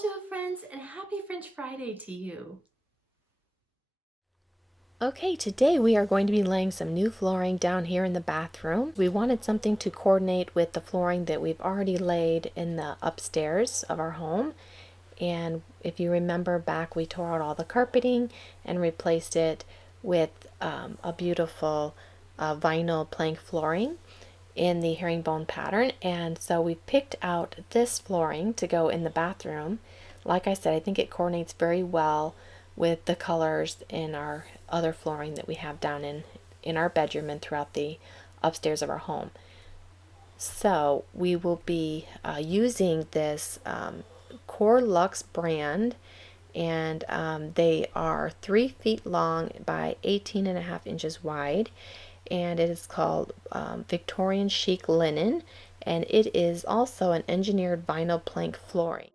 Bonjour friends, and happy French Friday to you. Okay, today we are going to be laying some new flooring down here in the bathroom. We wanted something to coordinate with the flooring that we've already laid in the upstairs of our home. And if you remember back, we tore out all the carpeting and replaced it with a beautiful vinyl plank flooring in the herringbone pattern. And so we picked out this flooring to go in the bathroom. Like I said, I think it coordinates very well with the colors in our other flooring that we have down in our bedroom and throughout the upstairs of our home. So we will be using this Coreluxe brand, and they are 3 feet long by 18.5 inches wide, and it is called Victorian Chic Linen, and it is also an engineered vinyl plank flooring.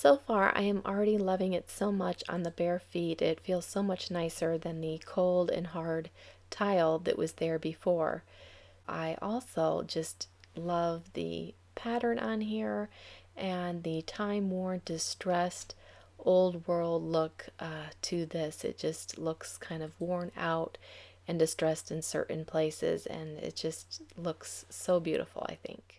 So far, I am already loving it so much on the bare feet. It feels so much nicer than the cold and hard tile that was there before. I also just love the pattern on here and the time-worn, distressed, old world look to this. It just looks kind of worn out and distressed in certain places, and it just looks so beautiful, I think.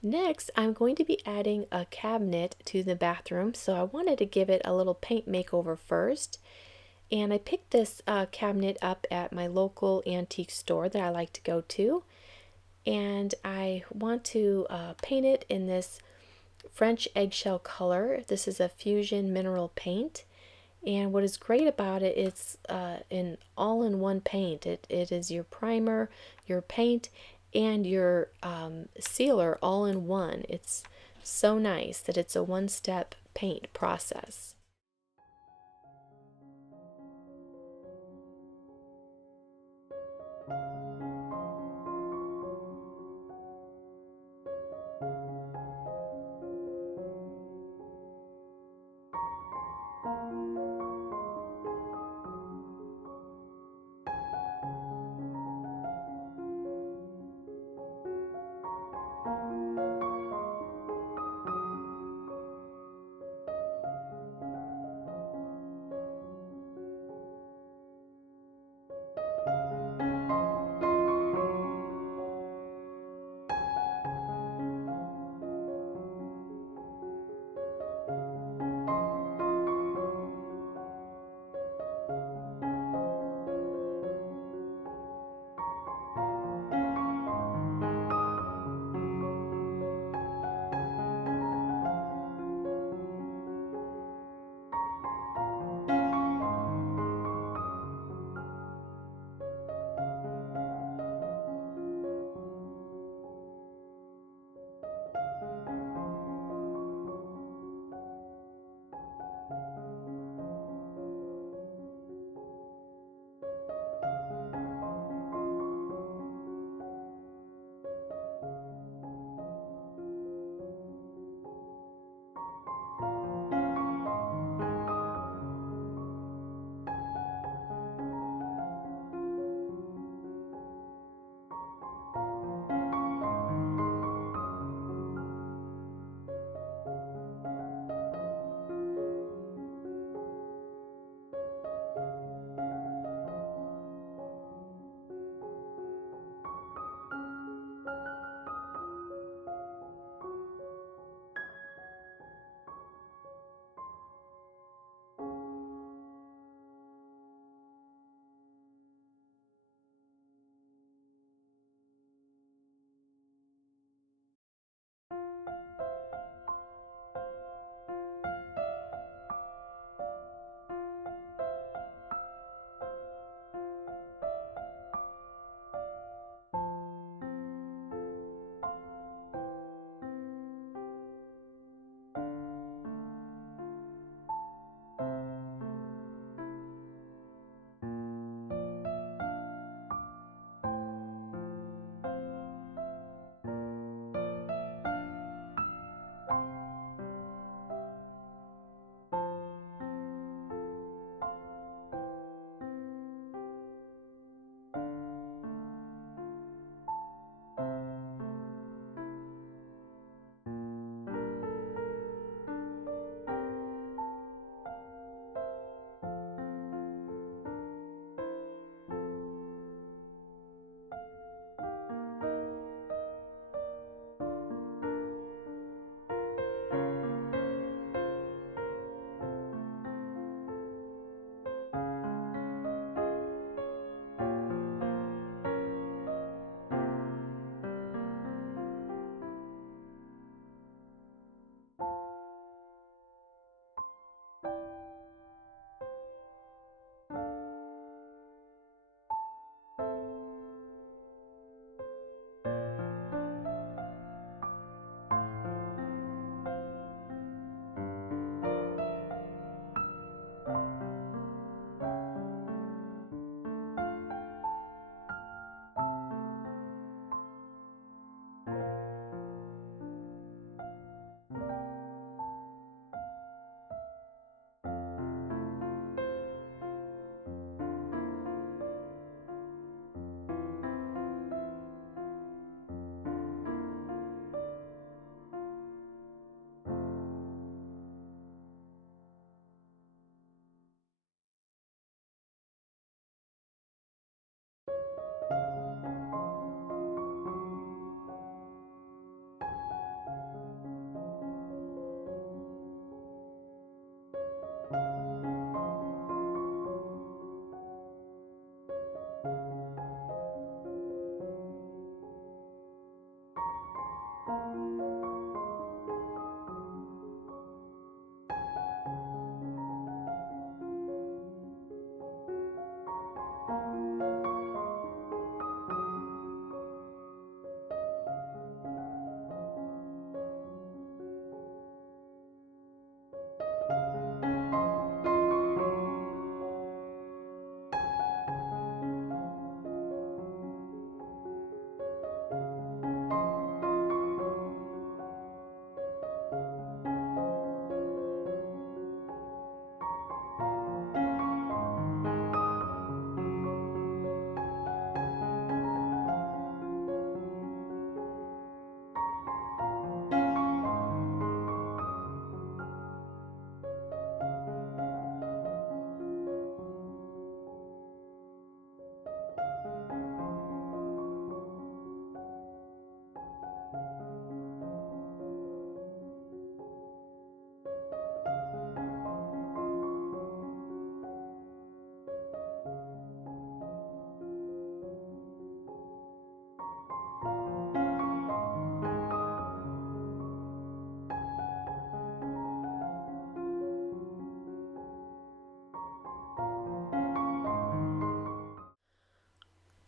Next, I'm going to be adding a cabinet to the bathroom, so I wanted to give it a little paint makeover first. And I picked this cabinet up at my local antique store that I like to go to. And I want to paint it in this French eggshell color. This is a fusion mineral paint. And what is great about it, it's an all-in-one paint. It is your primer, your paint, and your sealer all in one. It's so nice that it's a one-step paint process.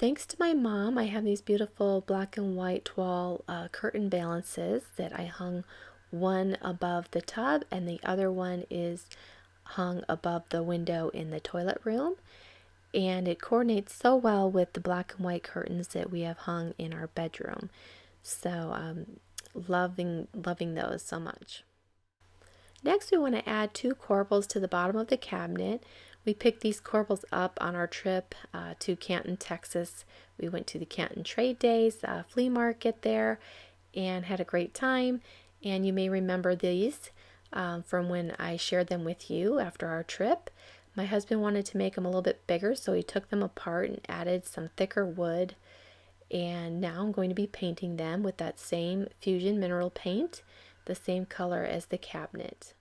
Thanks to my mom, I have these beautiful black and white toile curtain balances that I hung one above the tub and the other one is hung above the window in the toilet room. And it coordinates so well with the black and white curtains that we have hung in our bedroom. So loving those so much. Next, we want to add 2 corbels to the bottom of the cabinet. We picked these corbels up on our trip to Canton, Texas. We went to the Canton Trade Days flea market there and had a great time. And you may remember these from when I shared them with you after our trip. My husband wanted to make them a little bit bigger, so he took them apart and added some thicker wood. And now I'm going to be painting them with that same Fusion mineral paint, the same color as the cabinet.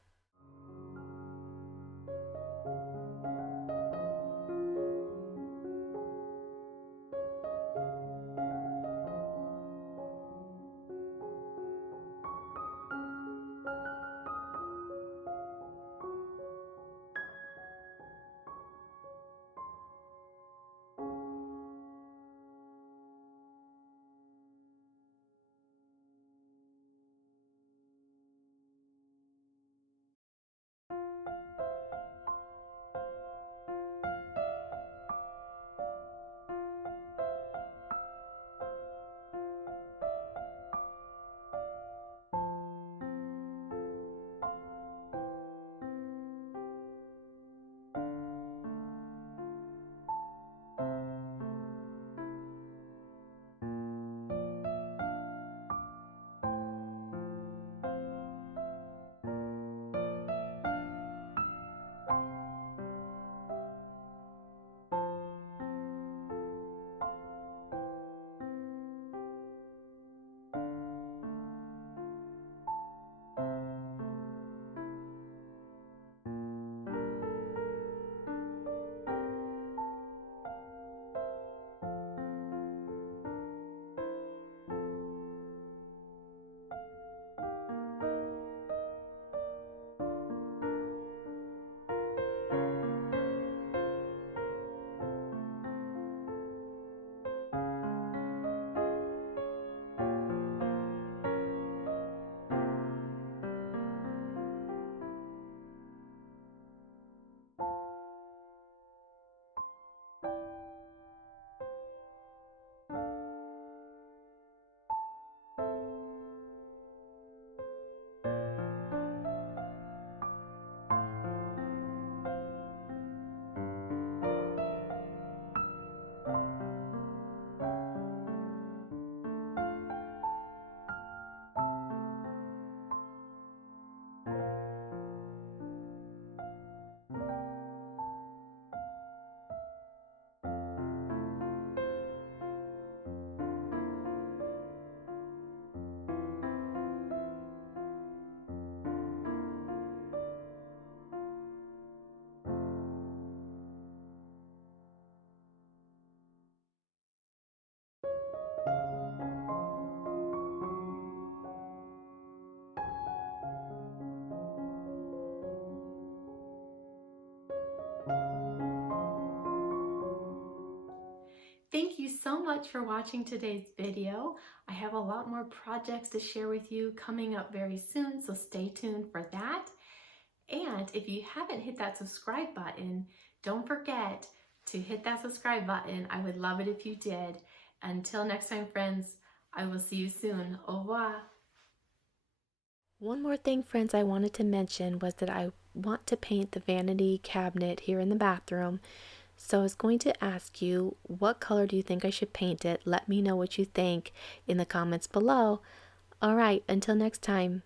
Thank you so much for watching today's video. I have a lot more projects to share with you coming up very soon, so stay tuned for that. And if you haven't hit that subscribe button, don't forget to hit that subscribe button. I would love it if you did. Until next time, friends, I will see you soon. Au revoir. One more thing, friends, I wanted to mention was that I want to paint the vanity cabinet here in the bathroom. So I was going to ask you, what color do you think I should paint it? Let me know what you think in the comments below. All right, until next time.